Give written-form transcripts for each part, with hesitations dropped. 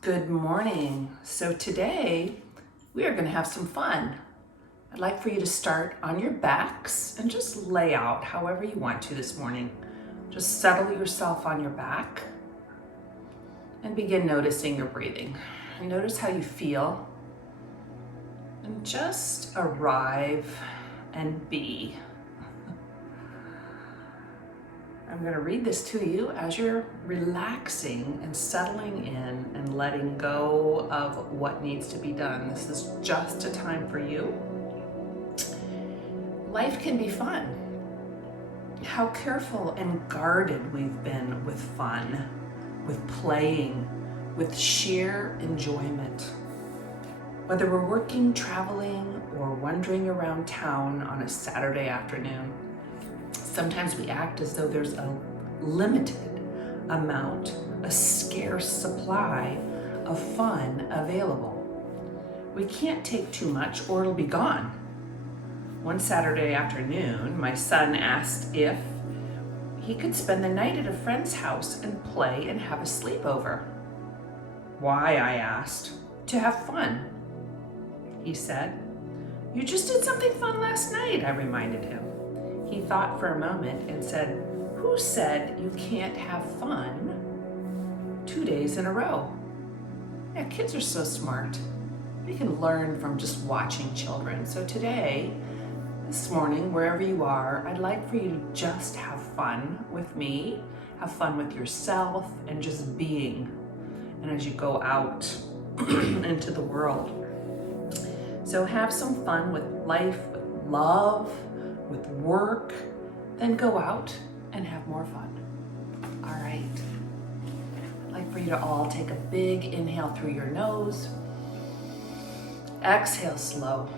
Good morning. So today we are going to have some fun. I'd like for you to start on your backs and just lay out however you want to this morning. Just settle yourself on your back and begin noticing your breathing. And notice how you feel. And just arrive and be. I'm going to read this to you as you're relaxing and settling in and letting go of what needs to be done. This is just a time for you. Life can be fun. How careful and guarded we've been with fun, with playing, with sheer enjoyment. Whether we're working, traveling, or wandering around town on a Saturday afternoon, sometimes we act as though there's a limited amount, a scarce supply of fun available. We can't take too much or it'll be gone. One Saturday afternoon, my son asked if he could spend the night at a friend's house and play and have a sleepover. Why, I asked. To have fun, he said. You just did something fun last night, I reminded him. He thought for a moment and said, who said you can't have fun 2 days in a row? Yeah, kids are so smart. We can learn from just watching children. So today, this morning, wherever you are, I'd like for you to just have fun with me, have fun with yourself, and just being. And as you go out into the world. So have some fun with life, with love, with work, then go out and have more fun. All right. I'd like for you to all take a big inhale through your nose. Exhale slow.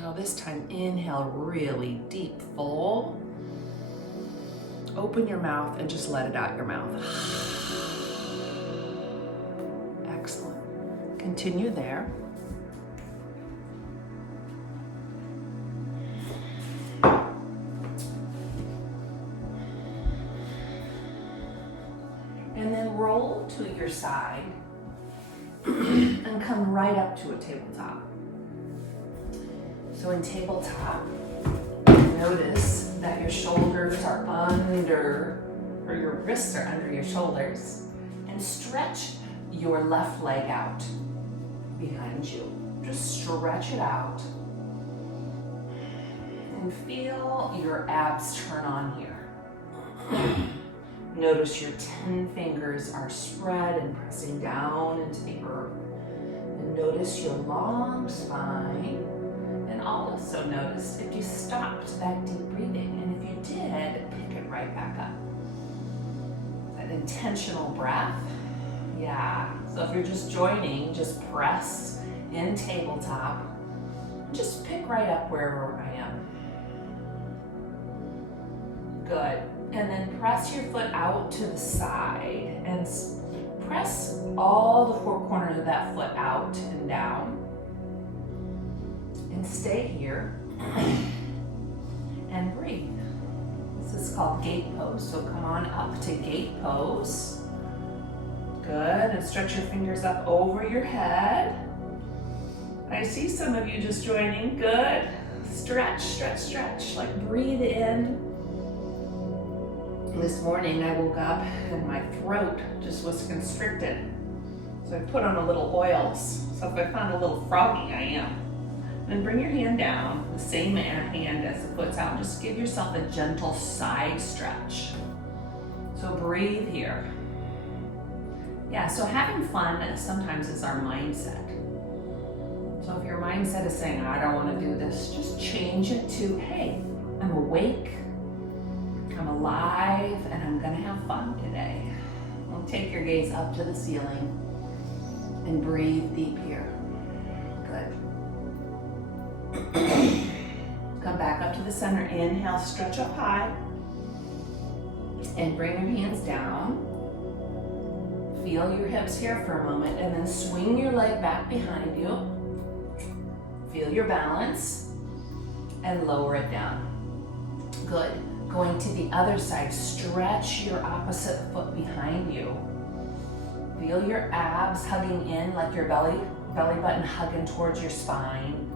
Now this time, inhale really deep, full. Open your mouth and just let it out your mouth. Excellent. Continue there. And then roll to your side and come right up to a tabletop. So in tabletop, notice that your shoulders are under, or your wrists are under your shoulders, and stretch your left leg out behind you. Just stretch it out. And feel your abs turn on here. Notice your 10 fingers are spread and pressing down into the earth. And notice your long spine. And also notice if you stopped that deep breathing. And if you did, pick it right back up. That intentional breath. Yeah. So if you're just joining, just press in tabletop. Just pick right up wherever I am. Good. And then press your foot out to the side and press all the four corners of that foot out and down. And stay here and breathe. This is called gate pose. So come on up to gate pose. Good. And stretch your fingers up over your head. I see some of you just joining. Good. Stretch, stretch, stretch. Like breathe in. This morning I woke up and my throat just was constricted. So I put on a little oils. So if I found a little froggy, I am. Then bring your hand down, the same hand as the foot's out. Just give yourself a gentle side stretch. So breathe here. Yeah, so having fun sometimes is our mindset. So if your mindset is saying, I don't want to do this, just change it to, hey, I'm awake. I'm alive and I'm gonna have fun today. Well, take your gaze up to the ceiling and breathe deep here. Good. Come back up to the center. Inhale, stretch up high. And bring your hands down. Feel your hips here for a moment and then swing your leg back behind you. Feel your balance and lower it down. Good. Going to the other side, stretch your opposite foot behind you. Feel your abs hugging in, like your belly button hugging towards your spine.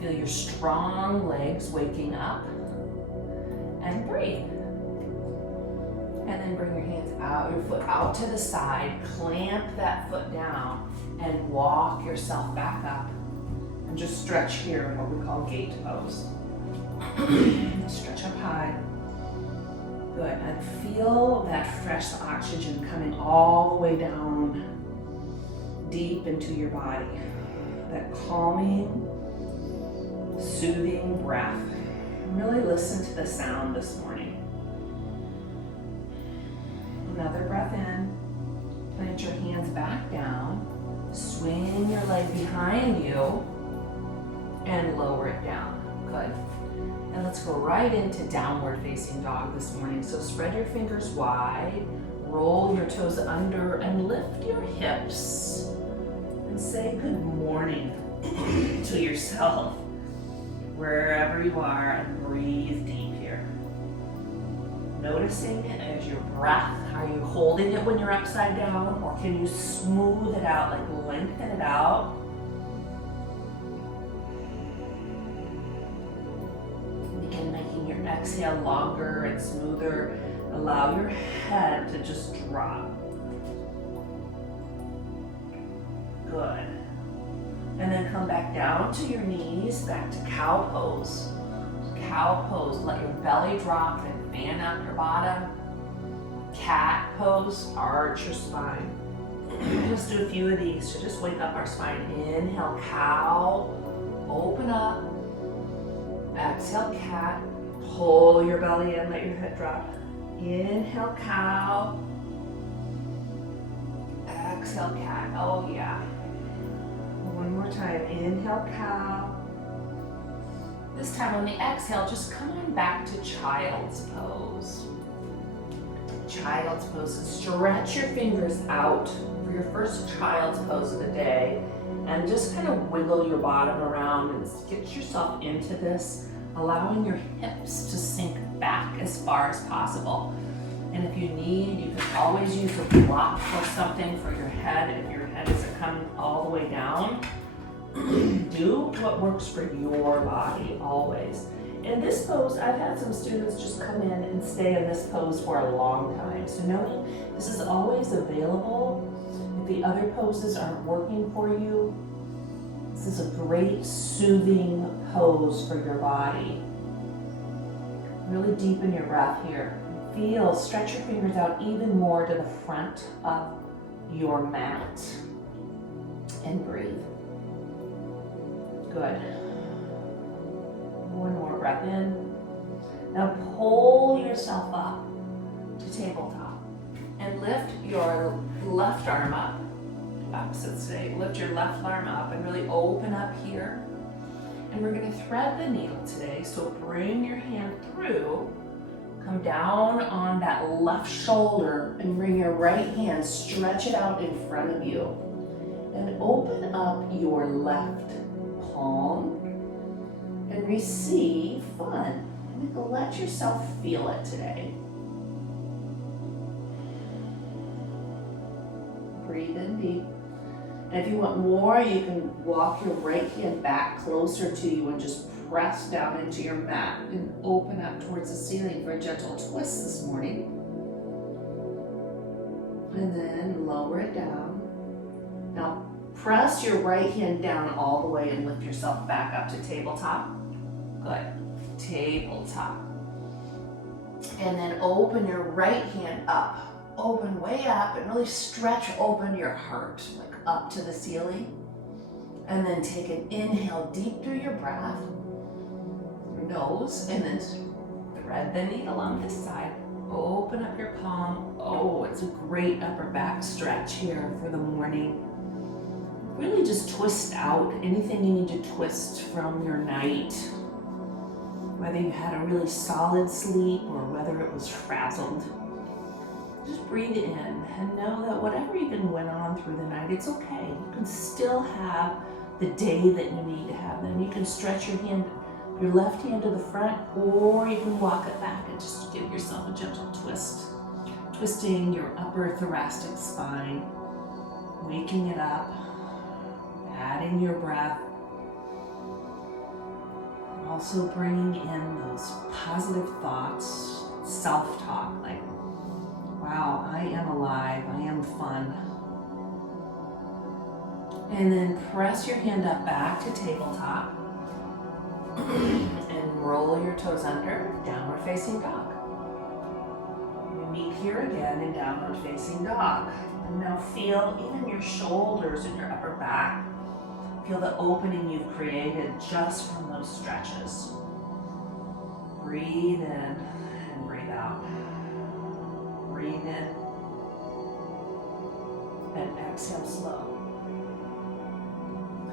Feel your strong legs waking up. And breathe. And then bring your hands out, your foot out to the side. Clamp that foot down and walk yourself back up. And just stretch here in what we call gate pose. Stretch up high. Good. And feel that fresh oxygen coming all the way down deep into your body. That calming, soothing breath. Really listen to the sound this morning. Another breath in. Plant your hands back down. Swing your leg behind you and lower it down. Good. And let's go right into downward facing dog this morning. So spread your fingers wide, roll your toes under, and lift your hips. And say good morning to yourself, wherever you are, and breathe deep here. Noticing it as your breath. Are you holding it when you're upside down, or can you smooth it out, like lengthen it out? Begin making your exhale longer and smoother. Allow your head to just drop. Good. And then come back down to your knees, back to cow pose. Cow pose, let your belly drop and fan out your bottom. Cat pose, arch your spine. Let's do a few of these to just wake up our spine. Inhale, cow, open up. Exhale, cat. Pull your belly in, let your head drop. Inhale, cow. Exhale, cat. Oh yeah. One more time. Inhale, cow. This time on the exhale, just come on back to child's pose. Child's pose. Stretch your fingers out for your first child's pose of the day. And just kind of wiggle your bottom around and get yourself into this, allowing your hips to sink back as far as possible. And if you need, you can always use a block or something for your head if your head isn't coming all the way down. Do what works for your body, always. In this pose, I've had some students just come in and stay in this pose for a long time. So knowing this is always available. If the other poses aren't working for you, this is a great soothing pose for your body. Really deepen your breath here. Feel, stretch your fingers out even more to the front of your mat. And breathe. Good. One more breath in. Now pull yourself up to tabletop and lift your left arm up. Opposite today. Lift your left arm up and really open up here. And we're going to thread the needle today. So bring your hand through, come down on that left shoulder and bring your right hand, stretch it out in front of you. And open up your left palm and receive fun. And let yourself feel it today. Breathe in deep. And if you want more, you can walk your right hand back closer to you and just press down into your mat and open up towards the ceiling for a gentle twist this morning. And then lower it down. Now press your right hand down all the way and lift yourself back up to tabletop. Good. Tabletop. And then open your right hand up. Open way up and really stretch open your heart, like up to the ceiling. And then take an inhale deep through your breath, your nose, and then thread the needle on this side. Open up your palm. Oh, it's a great upper back stretch here for the morning. Really just twist out anything you need to twist from your night. Whether you had a really solid sleep or whether it was frazzled. Just breathe in and know that whatever even went on through the night, it's okay. You can still have the day that you need to have. Then you can stretch your hand, your left hand to the front, or you can walk it back and just give yourself a gentle twist. Twisting your upper thoracic spine. waking it up, adding your breath, also bringing in those positive thoughts, self-talk, like, wow, I am alive, I am fun. And then press your hand up back to tabletop and roll your toes under, downward facing dog. We meet here again in downward facing dog. And now feel even your shoulders and your upper back. Feel the opening you've created just from those stretches. Breathe in and breathe out. Breathe in and exhale slow.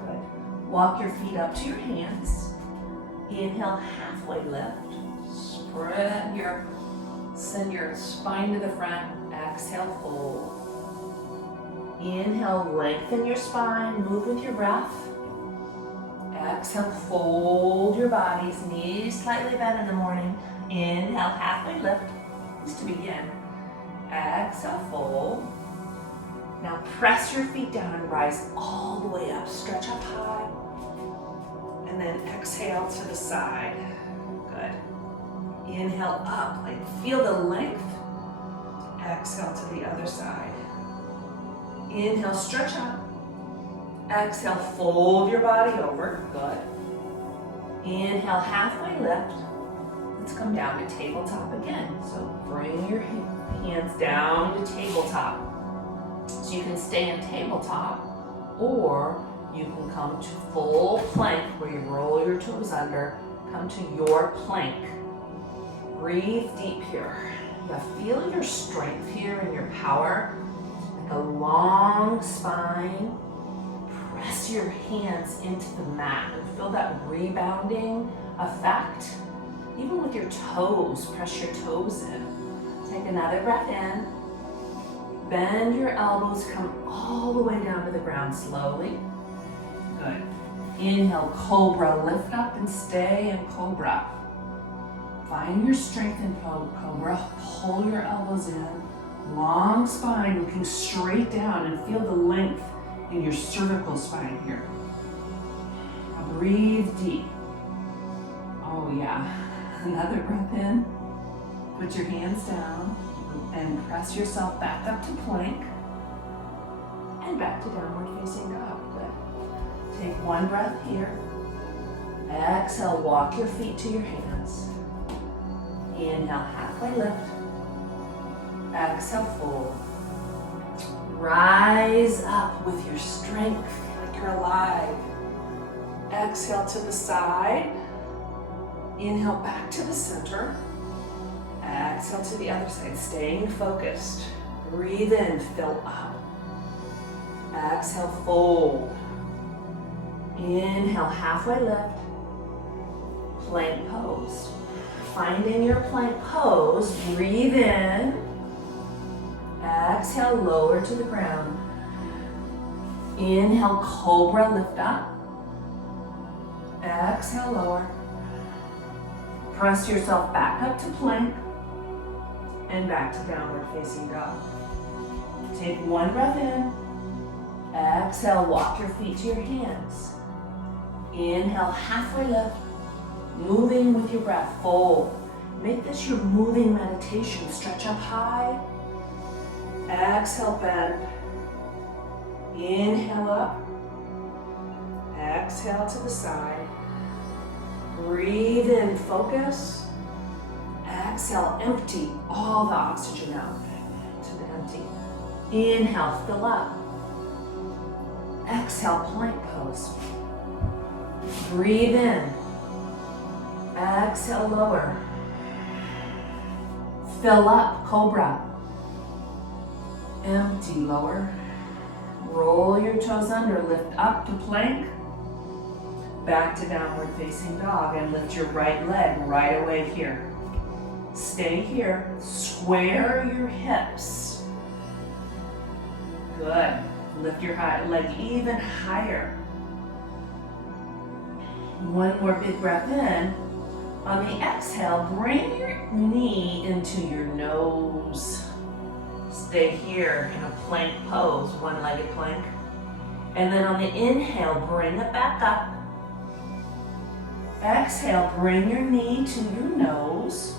Good. Walk your feet up to your hands. Inhale, halfway lift. Send your spine to the front. Exhale, fold. Inhale, lengthen your spine, move with your breath. Exhale, fold your bodies, knees slightly bent in the morning. Inhale, halfway lift, just to begin. Exhale, fold. Now press your feet down and rise all the way up. Stretch up high. And then exhale to the side. Good. Inhale up, like feel the length. Exhale to the other side. Inhale, stretch up. Exhale, fold your body over. Good. Inhale, halfway lift. Let's come down to tabletop again. So bring your hands down to tabletop. So you can stay in tabletop, or you can come to full plank where you roll your toes under. Come to your plank. Breathe deep here. Yeah, feel your strength here and your power. A long spine. Press your hands into the mat and feel that rebounding effect. Even with your toes, press your toes in. Take another breath in. Bend your elbows, come all the way down to the ground slowly. Good. Inhale, Cobra, lift up and stay in Cobra. Find your strength in Cobra, pull your elbows in. Long spine, looking straight down, and feel the length in your cervical spine here. Now breathe deep. Oh yeah. Another breath in. Put your hands down and press yourself back up to plank and back to downward facing dog. Good. Take one breath here. Exhale, walk your feet to your hands. Inhale, halfway lift. Exhale, fold. Rise up with your strength like you're alive. Exhale to the side. Inhale back to the center. Exhale to the other side, staying focused. Breathe in, fill up. Exhale, fold. Inhale, halfway lift. Plank pose. Finding your plank pose, breathe in. Exhale, lower to the ground. Inhale, Cobra, lift up. Exhale, lower. Press yourself back up to plank and back to downward facing dog. Take one breath in. Exhale, walk your feet to your hands. Inhale, halfway lift. Moving with your breath, fold. Make this your moving meditation. Stretch up high. Exhale, bend. Inhale up. Exhale to the side. Breathe in, focus. Exhale, empty all the oxygen out to the empty. Inhale, fill up. Exhale, plank pose. Breathe in. Exhale, lower. Fill up, Cobra. Empty, lower. Roll your toes under, lift up to plank. Back to downward facing dog and lift your right leg right away here. Stay here, square your hips. Good. Lift your leg even higher. One more big breath in. On the exhale, bring your knee into your nose. stay here in a plank pose, one-legged plank. And then on the inhale, bring it back up. Exhale, bring your knee to your nose.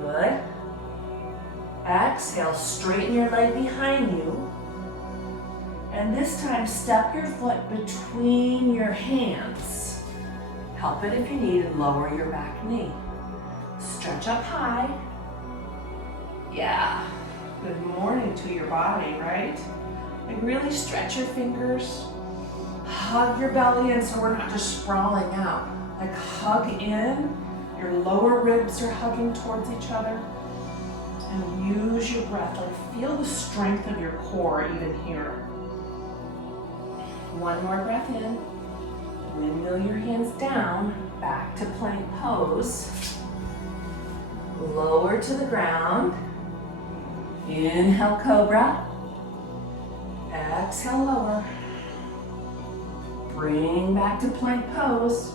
Good. Exhale, straighten your leg behind you. And this time, step your foot between your hands. Help it if you need and lower your back knee. Stretch up high. Yeah. Good morning to your body, right? Like really stretch your fingers. Hug your belly in so we're not just sprawling out. Like hug in. Your lower ribs are hugging towards each other. And use your breath. Like feel the strength of your core even here. One more breath in. Windmill your hands down. Back to plank pose. Lower to the ground. Inhale, Cobra. Exhale, lower. Bring back to plank pose.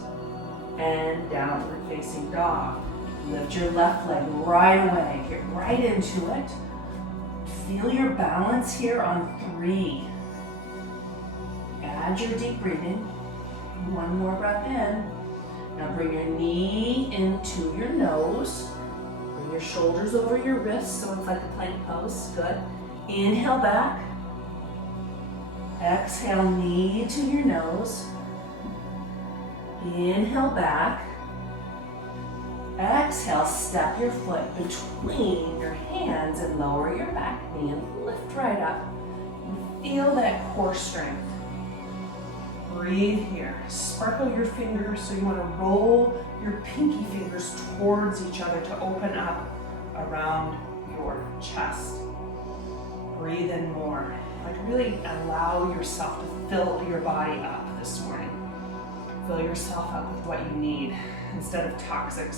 And downward facing dog. Lift your left leg right away. Get right into it. Feel your balance here on 3. Add your deep breathing. One more breath in. Now bring your knee into your nose. Bring your shoulders over your wrists so it's like a plank pose. Good. Inhale back. Exhale, knee to your nose. Inhale back. Exhale, step your foot between your hands and lower your back knee and lift right up. And feel that core strength. Breathe here. Sparkle your fingers so you want to roll your pinky fingers towards each other to open up around your chest. Breathe in more. Like really allow yourself to fill your body up this morning. Fill yourself up with what you need instead of toxic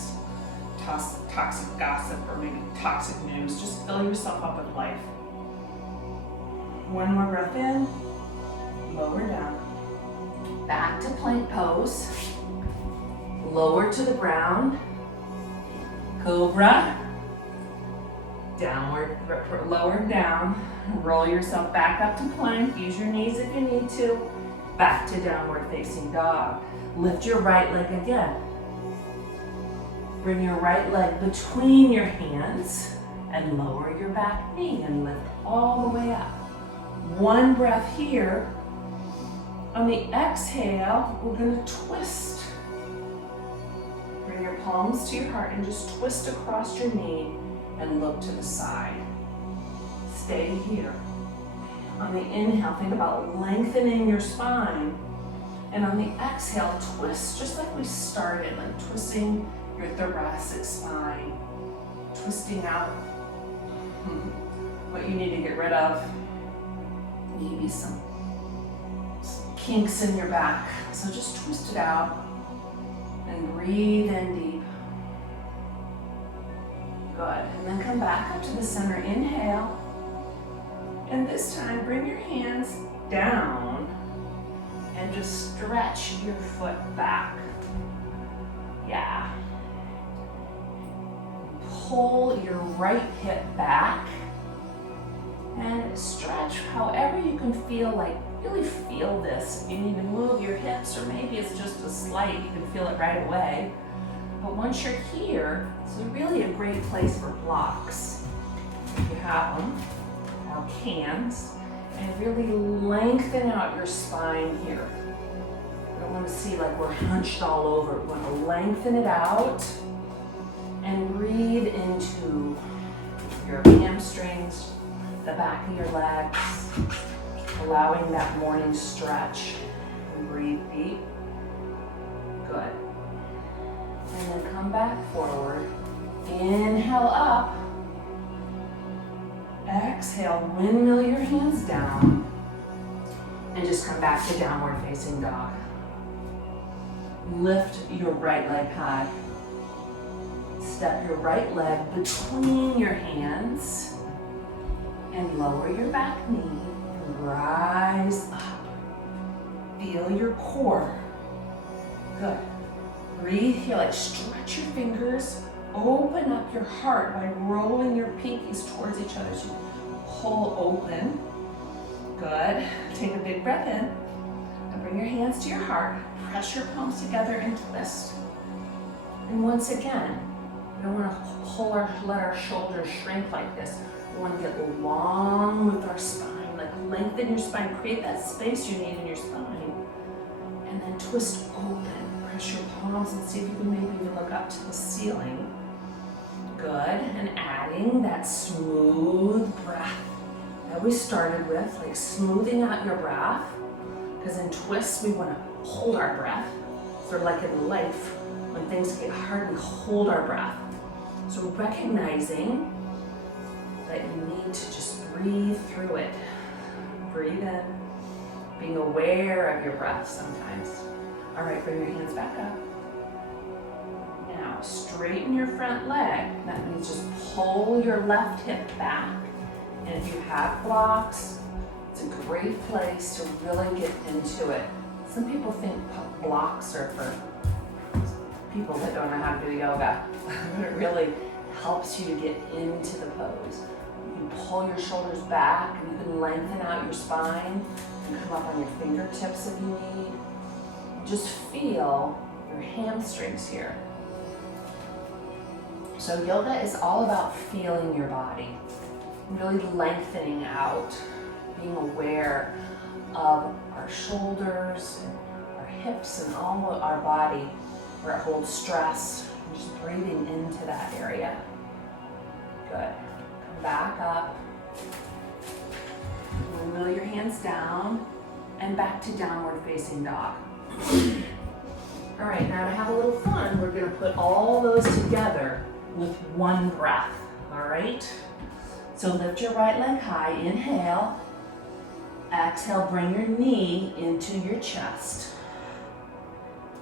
gossip or maybe toxic news. Just fill yourself up with life. One more breath in. Lower down. Back to plank pose. Lower to the ground. Cobra. Downward, lower down. Roll yourself back up to plank. Use your knees if you need to. Back to downward facing dog. Lift your right leg again. Bring your right leg between your hands and lower your back knee and lift all the way up. One breath here. On the exhale, we're going to twist. Bring your palms to your heart and just twist across your knee and look to the side. Stay here. On the inhale, think about lengthening your spine. And on the exhale, twist just like we started, like twisting your thoracic spine. Twisting out what you need to get rid of. Maybe some kinks in your back. So just twist it out and breathe in deep. Good. And then come back up to the center. Inhale. And this time, bring your hands down and just stretch your foot back. Yeah. Pull your right hip back and stretch however you can feel, like really feel this. If you need to move your hips or maybe it's just a slight, you can feel it right away. But once you're here, it's really a great place for blocks. If you have them, or cans, and really lengthen out your spine here. I don't want to see like we're hunched all over. We want to lengthen it out and breathe into your hamstrings, the back of your legs, allowing that morning stretch. And breathe deep. Good. And then come back forward. Inhale up. Exhale, windmill your hands down. And just come back to downward facing dog. Lift your right leg high. Step your right leg between your hands. And lower your back knee. And rise up. Feel your core. Good. Breathe here, like stretch your fingers. Open up your heart by rolling your pinkies towards each other. So pull open. Good. Take a big breath in. And bring your hands to your heart. Press your palms together and twist. And once again, we don't want to let our shoulders shrink like this. We want to get long with our spine, like lengthen your spine. Create that space you need in your spine. And then twist open. Press your palms and see if you can maybe even look up to the ceiling. Good. And adding that smooth breath that we started with, like smoothing out your breath. Because in twists, we want to hold our breath. Sort of like in life, when things get hard, we hold our breath. So recognizing that you need to just breathe through it. Breathe in, being aware of your breath sometimes. All right, bring your hands back up. Now, straighten your front leg. That means just pull your left hip back. And if you have blocks, it's a great place to really get into it. Some people think blocks are for people that don't know how to do yoga, but it really helps you to get into the pose. You can pull your shoulders back, and you can lengthen out your spine. You can come up on your fingertips if you need. Just feel your hamstrings here. So yoga is all about feeling your body, really lengthening out, being aware of our shoulders, and our hips, and all of our body where it holds stress. And just breathing into that area. Good. Come back up. Wheel your hands down and back to downward facing dog. All right, now to have a little fun, we're going to put all those together with one breath. All right? So lift your right leg high, inhale. Exhale, bring your knee into your chest.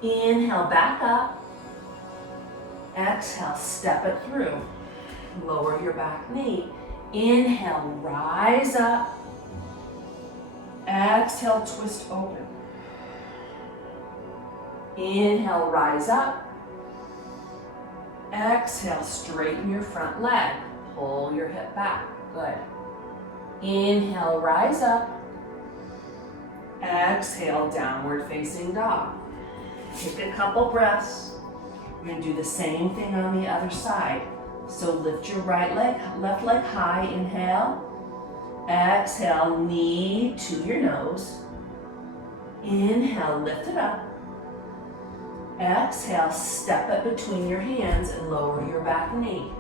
Inhale, back up. Exhale, step it through. Lower your back knee. Inhale, rise up. Exhale, twist open. Inhale, rise up. Exhale, straighten your front leg. Pull your hip back. Good. Inhale, rise up. Exhale, downward facing dog. Take a couple breaths. We're going to do the same thing on the other side. So lift your right leg, left leg high, inhale. Exhale, knee to your nose. Inhale, lift it up. Exhale, step it between your hands and lower your back knee.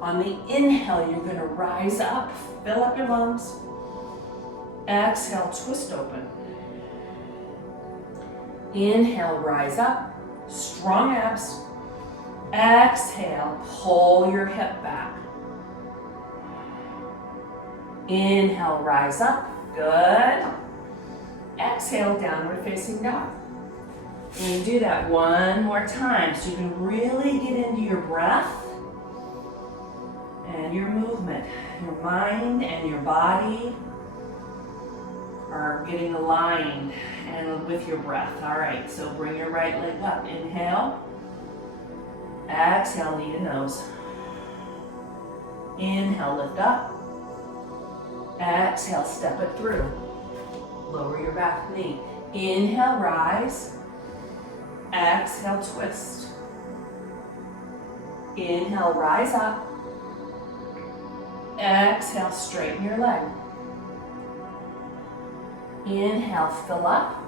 On the inhale, you're going to rise up, fill up your lungs. Exhale, twist open. Inhale, rise up, strong abs. Exhale, pull your hip back. Inhale, rise up, good. Exhale, downward facing dog. And do that one more time so you can really get into your breath and your movement. Your mind and your body are getting aligned and with your breath. All right, so bring your right leg up. Inhale. Exhale, knee to nose. Inhale, lift up. Exhale, step it through. Lower your back knee. Inhale, rise. Exhale, twist. Inhale, rise up. Exhale, straighten your leg. Inhale, fill up.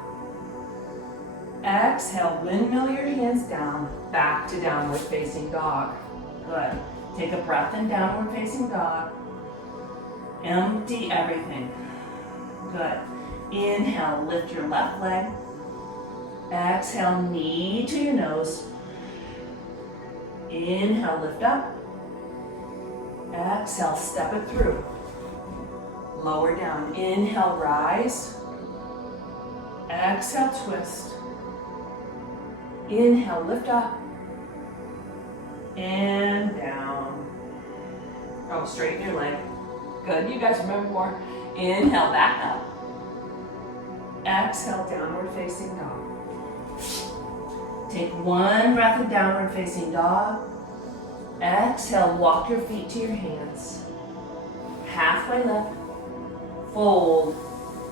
Exhale, windmill your hands down, back to downward facing dog. Good. Take a breath in downward facing dog. Empty everything. Good. Inhale, lift your left leg. Exhale, knee to your nose. Inhale, lift up. Exhale, step it through. Lower down. Inhale, rise. Exhale, twist. Inhale, lift up. And down. Oh, straighten your leg. Good. You guys remember more. Inhale, back up. Exhale, downward facing dog. Take one breath of downward facing dog. Exhale, walk your feet to your hands. halfway lift, fold,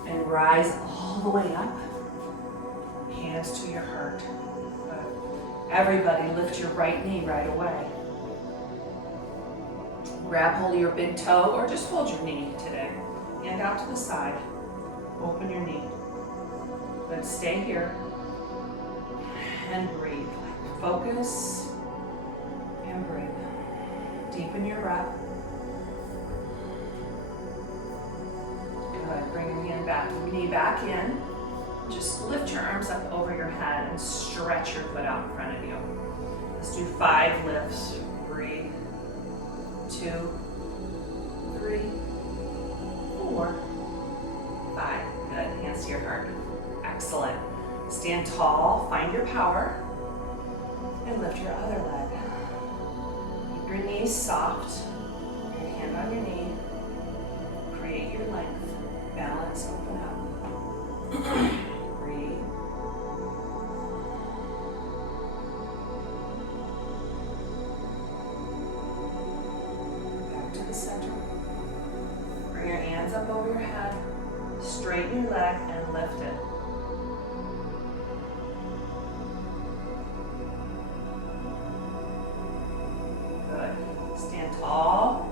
and rise all the way up. Hands to your heart. Good. Everybody lift your right knee right away. Grab hold of your big toe or just hold your knee today. Hand out to the side. Open your knee. Good. Stay here. And breathe. Focus and breathe. Deepen your breath. Good. Bring your knee back in. Just lift your arms up over your head and stretch your foot out in front of you. Let's do 5 lifts. Breathe. 2, 3, 4, 5. Good. Hands to your heart. Excellent. Stand tall. Find your power. And lift your other leg. Keep your knees soft. Your hand on your knee. Create your length. Balance. Open up. Breathe. Back to the center. Bring your hands up over your head. Straighten your leg and lift it. Stand tall,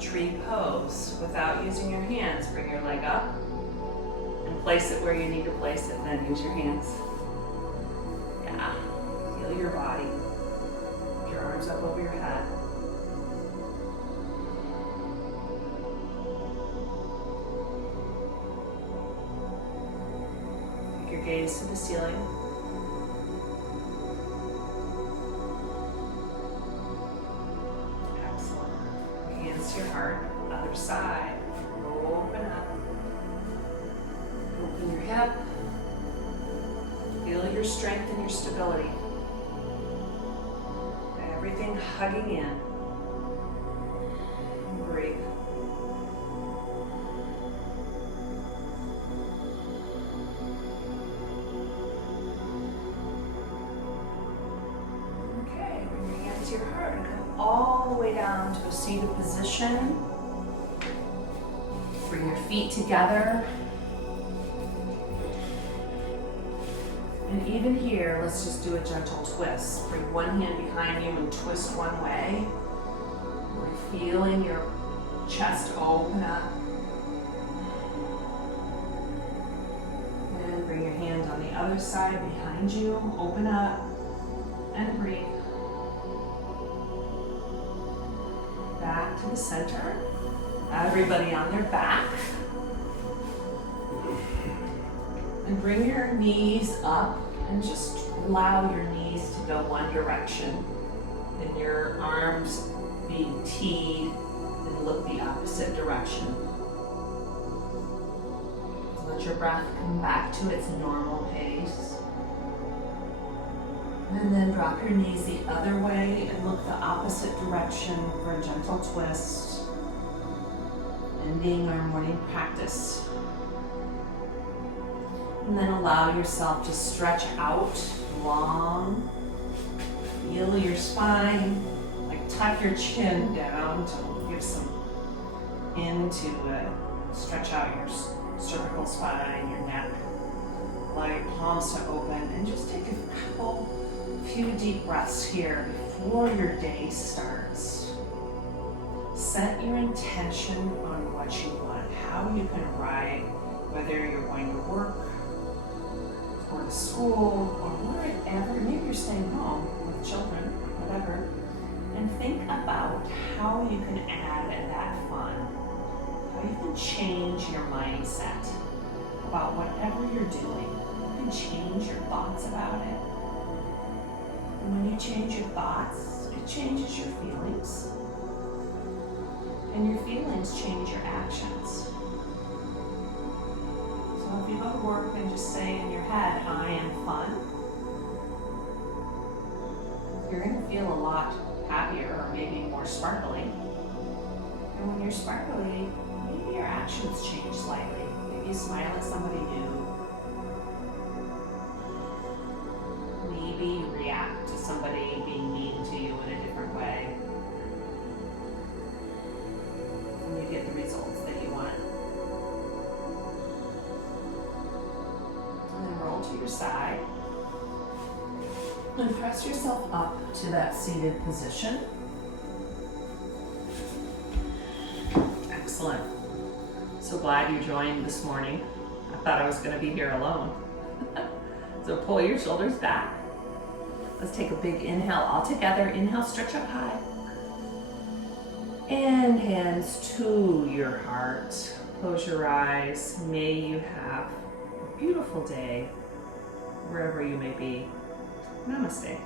tree pose. Without using your hands, bring your leg up and place it where you need to place it, and then use your hands. Yeah, feel your body. Put your arms up over your head. Take your gaze to the ceiling. To your heart, other side. Open up. Open your hip. Feel your strength and your stability. Everything hugging in. Breathe. Okay, bring your hands to your heart and come all the way down to a seated position. Bring your feet together. And even here, let's just do a gentle twist. Bring one hand behind you and twist one way. We're feeling your chest open up. And bring your hand on the other side behind you. Open up and breathe. Back to the center. Everybody on their back. And bring your knees up and just allow your knees to go one direction and your arms being teed and look the opposite direction. Let your breath come back to its normal pace. And then drop your knees the other way and look the opposite direction for a gentle twist. Ending our morning practice. And then allow yourself to stretch out long. Feel your spine, like tuck your chin down to give some into stretch out your cervical spine, your neck. Allow your palms to open and just take a few deep breaths here before your day starts. Set your intention on what you want, how you can arrive, whether you're going to work or to school or wherever, maybe you're staying home with children, whatever, and think about how you can add that fun, how you can change your mindset about whatever you're doing. You can change your thoughts about it. And when you change your thoughts, it changes your feelings. And your feelings change your actions. So if you go to work and just say in your head, I am fun, you're going to feel a lot happier or maybe more sparkly. And when you're sparkly, maybe your actions change slightly. Maybe you smile at somebody new. Maybe you react to somebody being mean to you in a different way. when you get the results that you want. And then roll to your side. And press yourself up to that seated position. Excellent. So glad you joined this morning. I thought I was going to be here alone. So pull your shoulders back. Let's take a big inhale all together. Inhale, stretch up high. And hands to your heart. Close your eyes. May you have a beautiful day wherever you may be. Namaste.